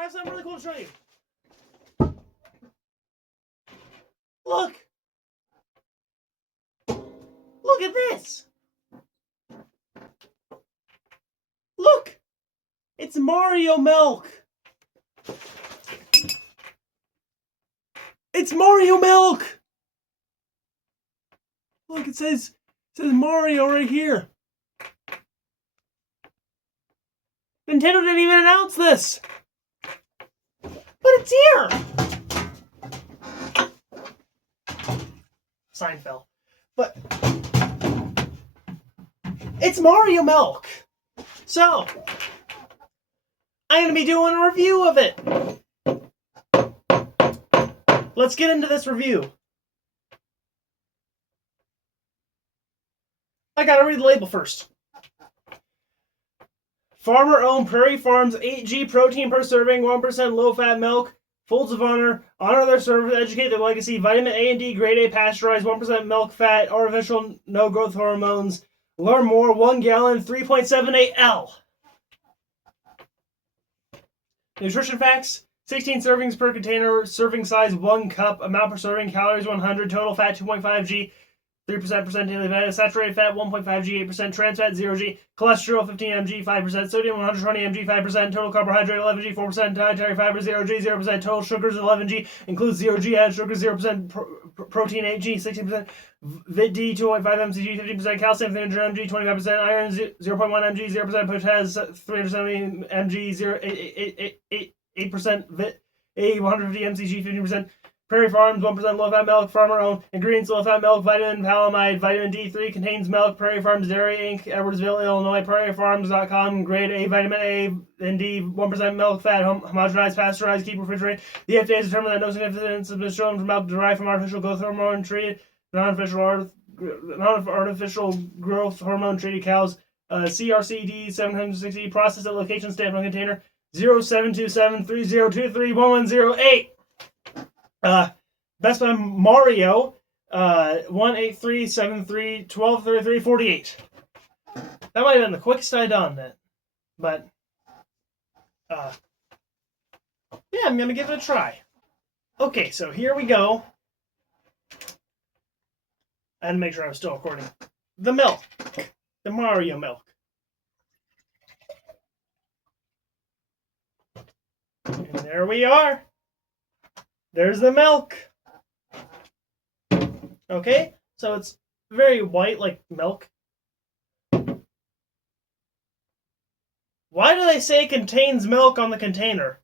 I have something really cool to show you. Look! Look at this! Look! It's Mario Milk! It's Mario Milk! Look, it says Mario right here. Nintendo didn't even announce this! But it's here! Sign fell. But it's Mario Milk! So, I'm going to be doing a review of it. Let's get into this review. I gotta read the label first. Farmer-owned Prairie Farms 8G protein per serving, 1% low-fat milk, Folds of honor their service, educate their legacy, vitamin A and D, grade A pasteurized, 1% milk fat, artificial no-growth hormones. Learn more, 1 gallon, 3.78 L. Nutrition facts, 16 servings per container, serving size 1 cup, amount per serving, calories 100, total fat 2.5 G, 3% daily fat, saturated fat 1.5 G, 8% trans fat 0 G, cholesterol 15 mg, 5%, sodium 120 mg, 5%, total carbohydrate 11 G, 4% dietary fiber 0 G, 0% total sugars 11 G, includes 0 G added sugar, 0% protein 8 G, 16% Vit D 2.5 mcg, 15% calcium 300 mg, 25% iron 0.1 mg, 0% potassium 370 mg, 8% Vit A 150 mcg, 15% Prairie Farms, 1% low-fat milk, farmer-owned. Ingredients, low-fat milk, vitamin, palamide, vitamin D3, contains milk. Prairie Farms Dairy Inc., Edwardsville, Illinois. PrairieFarms.com, grade A, vitamin A and D, 1% milk fat, homogenized, pasteurized, keep refrigerated. The FDA has determined that no significance has been shown from milk derived from artificial growth hormone treated, non-artificial growth hormone treated cows. CRCD 760, processed at location, stamped on container 072730231108. Best by Mario, 18373123348. That might have been the quickest I done that, but yeah, I'm gonna give it a try. Okay, so here we go. I had to make sure I was still recording. The milk, the Mario milk. And there we are. There's the milk. Okay, so it's very white like milk. Why do they say contains milk on the container?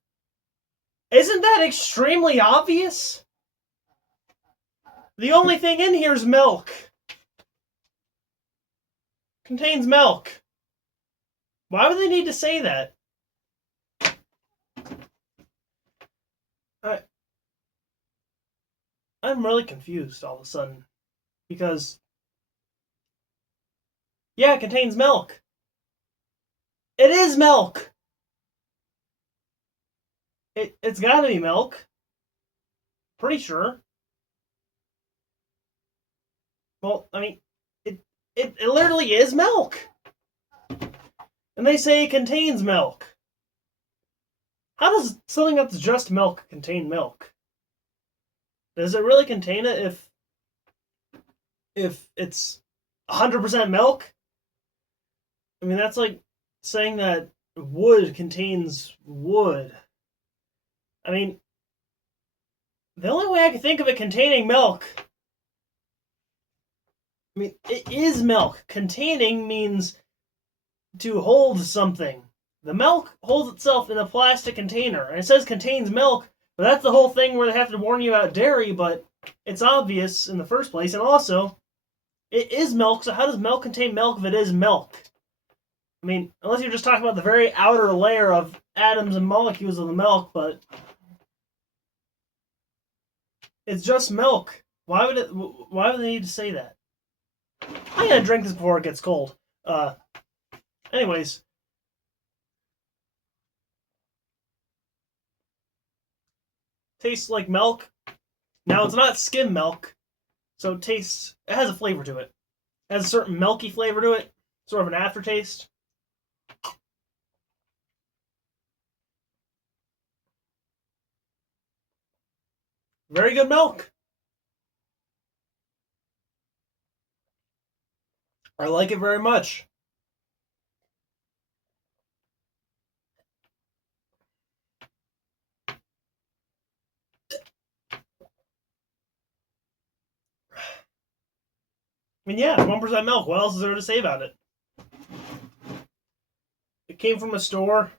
Isn't that extremely obvious? The only thing in here is milk. Contains milk. Why would they need to say that? I'm really confused all of a sudden. Because, yeah, it contains milk. It is milk! It's gotta be milk. Pretty sure. Well, I mean, it literally is milk. And they say it contains milk. How does something that's just milk contain milk? Does it really contain it if it's 100% milk? I mean, that's like saying that wood contains wood. I mean, the only way I can think of it containing milk, I mean, it is milk. Containing means to hold something. The milk holds itself in a plastic container, and it says contains milk, but that's the whole thing where they have to warn you about dairy, but it's obvious in the first place, and also, it is milk, so how does milk contain milk if it is milk? I mean, unless you're just talking about the very outer layer of atoms and molecules of the milk, but it's just milk. Why would they need to say that? I'm gonna drink this before it gets cold. Anyways. Tastes like milk. Now, it's not skim milk, so it has a flavor to it. It has a certain milky flavor to it, sort of an aftertaste. Very good milk. I like it very much. I mean, yeah, 1% milk. What else is there to say about it? It came from a store.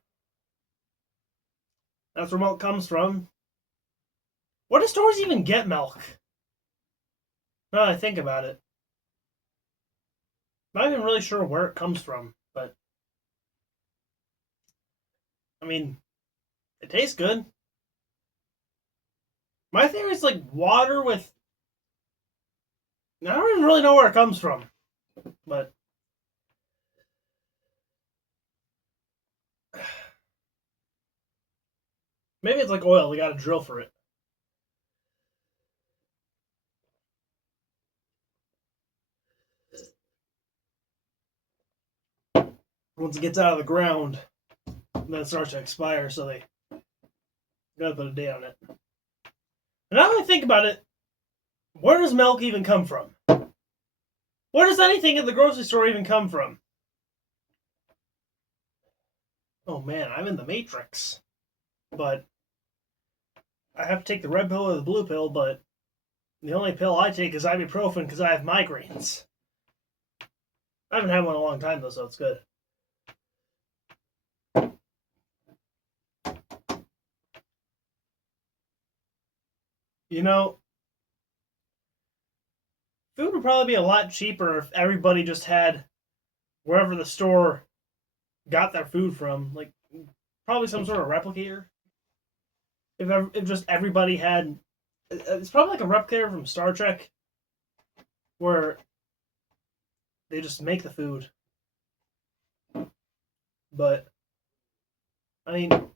That's where milk comes from. Where do stores even get milk? Now that I think about it. I'm not even really sure where it comes from, but I mean, it tastes good. My theory is like water with. I don't even really know where it comes from, but maybe it's like oil. We got to drill for it. Once it gets out of the ground, then it starts to expire, so they gotta put a date on it. And now that I think about it, where does milk even come from? Where does anything at the grocery store even come from? Oh man, I'm in the Matrix. But I have to take the red pill or the blue pill, but the only pill I take is ibuprofen because I have migraines. I haven't had one in a long time though, so it's good. You know, food would probably be a lot cheaper if everybody just had wherever the store got their food from, like probably some sort of replicator. If just everybody had, it's probably like a replicator from Star Trek, where they just make the food. But I mean,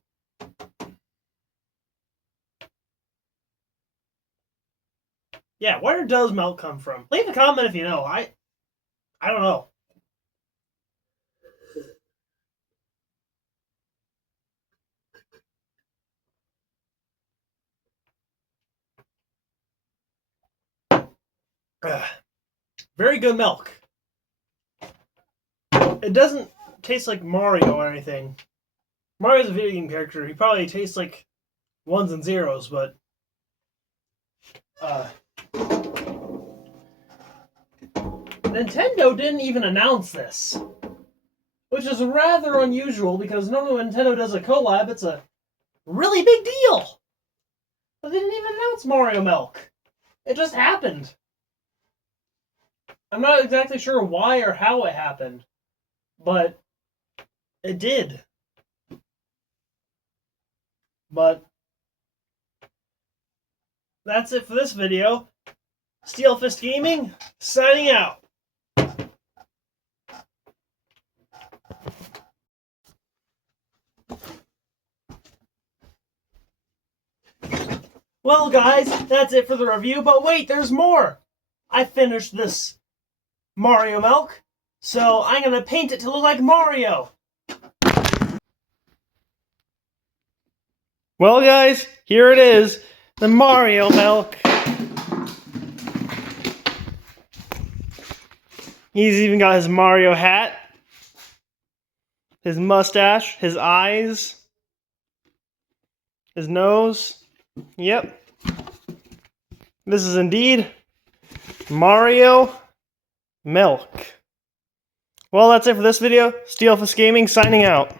yeah, where does milk come from? Leave a comment if you know. I don't know. Very good milk. It doesn't taste like Mario or anything. Mario's a video game character. He probably tastes like ones and zeros, but Nintendo didn't even announce this, which is rather unusual because normally when Nintendo does a collab, it's a really big deal. But they didn't even announce Mario Milk. It just happened. I'm not exactly sure why or how it happened, but it did. But that's it for this video. Steel Fist Gaming, signing out. Well, guys, that's it for the review, but wait, there's more! I finished this Mario Milk, so I'm gonna paint it to look like Mario. Well, guys, here it is, the Mario Milk. He's even got his Mario hat, his mustache, his eyes, his nose. Yep. This is indeed Mario Milk. Well, that's it for this video. Steel Fist Gaming signing out.